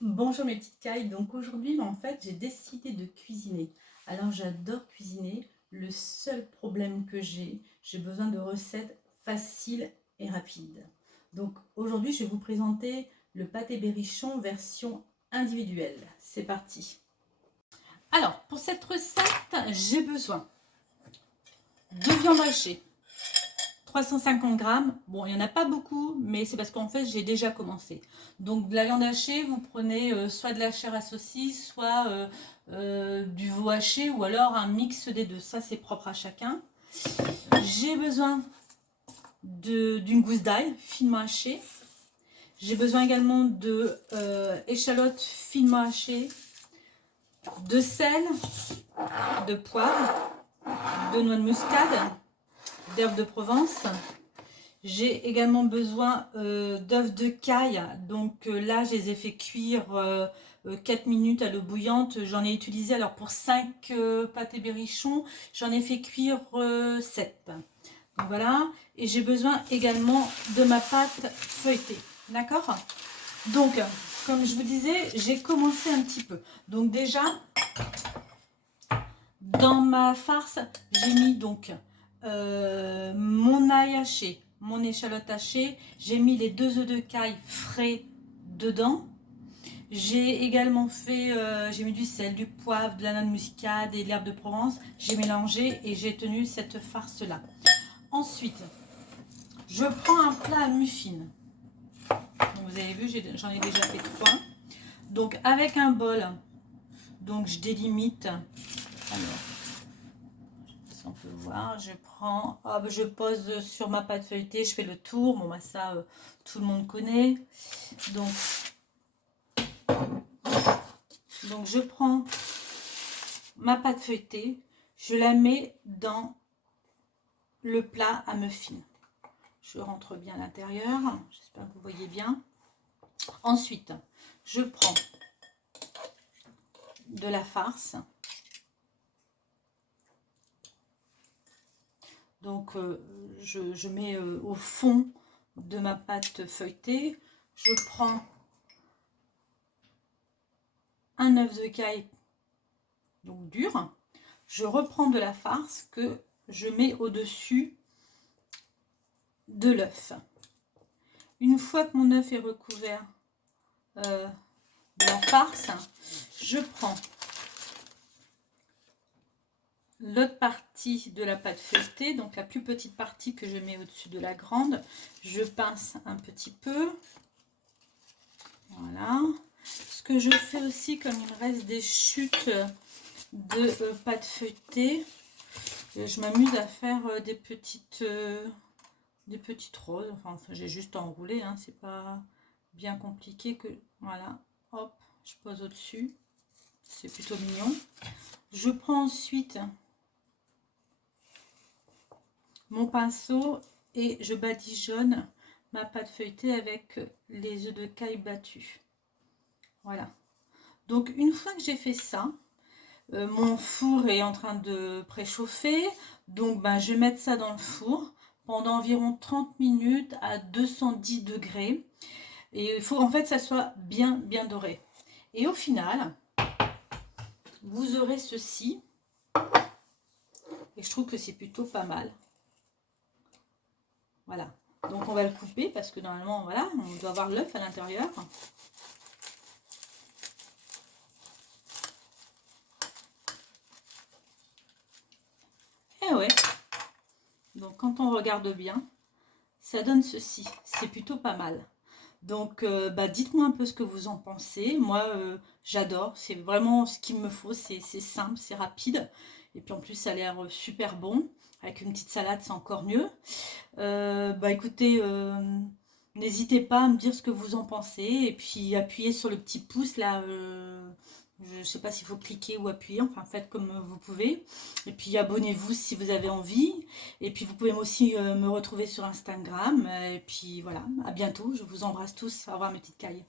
Bonjour mes petites cailles, donc aujourd'hui en fait j'ai décidé de cuisiner. Alors j'adore cuisiner, le seul problème que j'ai besoin de recettes faciles et rapides. Donc aujourd'hui je vais vous présenter le pâté berrichon version individuelle. C'est parti. Alors pour cette recette j'ai besoin de viande hachée, 350 grammes. Bon, il n'y en a pas beaucoup, mais c'est parce qu'en fait, j'ai déjà commencé. Donc, de la viande hachée, vous prenez soit de la chair à saucisse, soit du veau haché, ou alors un mix des deux. Ça, c'est propre à chacun. J'ai besoin d'une gousse d'ail finement hachée. J'ai besoin également de échalotes finement hachées, de sel, de poivre, de noix de muscade, d'herbes de Provence. J'ai également besoin d'œufs de caille. Donc là, je les ai fait cuire 4 minutes à l'eau bouillante. J'en ai utilisé, alors pour 5 pâtés berrichons, j'en ai fait cuire 7. Donc voilà. Et j'ai besoin également de ma pâte feuilletée. D'accord? Donc, comme je vous disais, j'ai commencé un petit peu. Donc déjà, dans ma farce, j'ai mis donc mon ail haché, mon échalote hachée. J'ai mis les 2 œufs de caille frais dedans. J'ai également fait, j'ai mis du sel, du poivre, de la noix de muscade et de l'herbe de Provence. J'ai mélangé et j'ai tenu cette farce-là. Ensuite, je prends un plat à muffins. Donc, vous avez vu, j'en ai déjà fait 3. Donc avec un bol, donc je délimite. Alors, on peut voir, je prends, hop, je pose sur ma pâte feuilletée, je fais le tour. Bon, bah ça, tout le monde connaît. Donc, je prends ma pâte feuilletée, je la mets dans le plat à muffins. Je rentre bien à l'intérieur, j'espère que vous voyez bien. Ensuite, je prends de la farce. Donc, je mets au fond de ma pâte feuilletée. Je prends un œuf de caille, donc dur. Je reprends de la farce que je mets au-dessus de l'œuf. Une fois que mon œuf est recouvert de la farce, je prends l'autre partie de la pâte feuilletée, donc la plus petite partie que je mets au-dessus de la grande. Je pince un petit peu. Voilà. Ce que je fais aussi, comme il me reste des chutes de pâte feuilletée, je m'amuse à faire des petites roses. Enfin, j'ai juste enroulé, hein, c'est pas bien compliqué que. Voilà, hop, je pose au-dessus. C'est plutôt mignon. Je prends ensuite mon pinceau et je badigeonne ma pâte feuilletée avec les œufs de caille battus. Voilà. Donc une fois que j'ai fait ça, mon four est en train de préchauffer. Donc je vais mettre ça dans le four pendant environ 30 minutes à 210 degrés. Et il faut en fait que ça soit bien doré. Et au final, vous aurez ceci. Et je trouve que c'est plutôt pas mal. Voilà. Donc on va le couper parce que normalement, voilà, on doit avoir l'œuf à l'intérieur. Et ouais. Donc quand on regarde bien, ça donne ceci. C'est plutôt pas mal. Donc dites-moi un peu ce que vous en pensez. Moi, j'adore. C'est vraiment ce qu'il me faut. C'est simple, c'est rapide. Et puis en plus, ça a l'air super bon. Avec une petite salade, c'est encore mieux. Écoutez, n'hésitez pas à me dire ce que vous en pensez. Et puis appuyez sur le petit pouce là. Je ne sais pas s'il faut cliquer ou appuyer. Enfin, faites comme vous pouvez. Et puis abonnez-vous si vous avez envie. Et puis vous pouvez aussi me retrouver sur Instagram. Et puis voilà, à bientôt. Je vous embrasse tous. Au revoir mes petites cailles.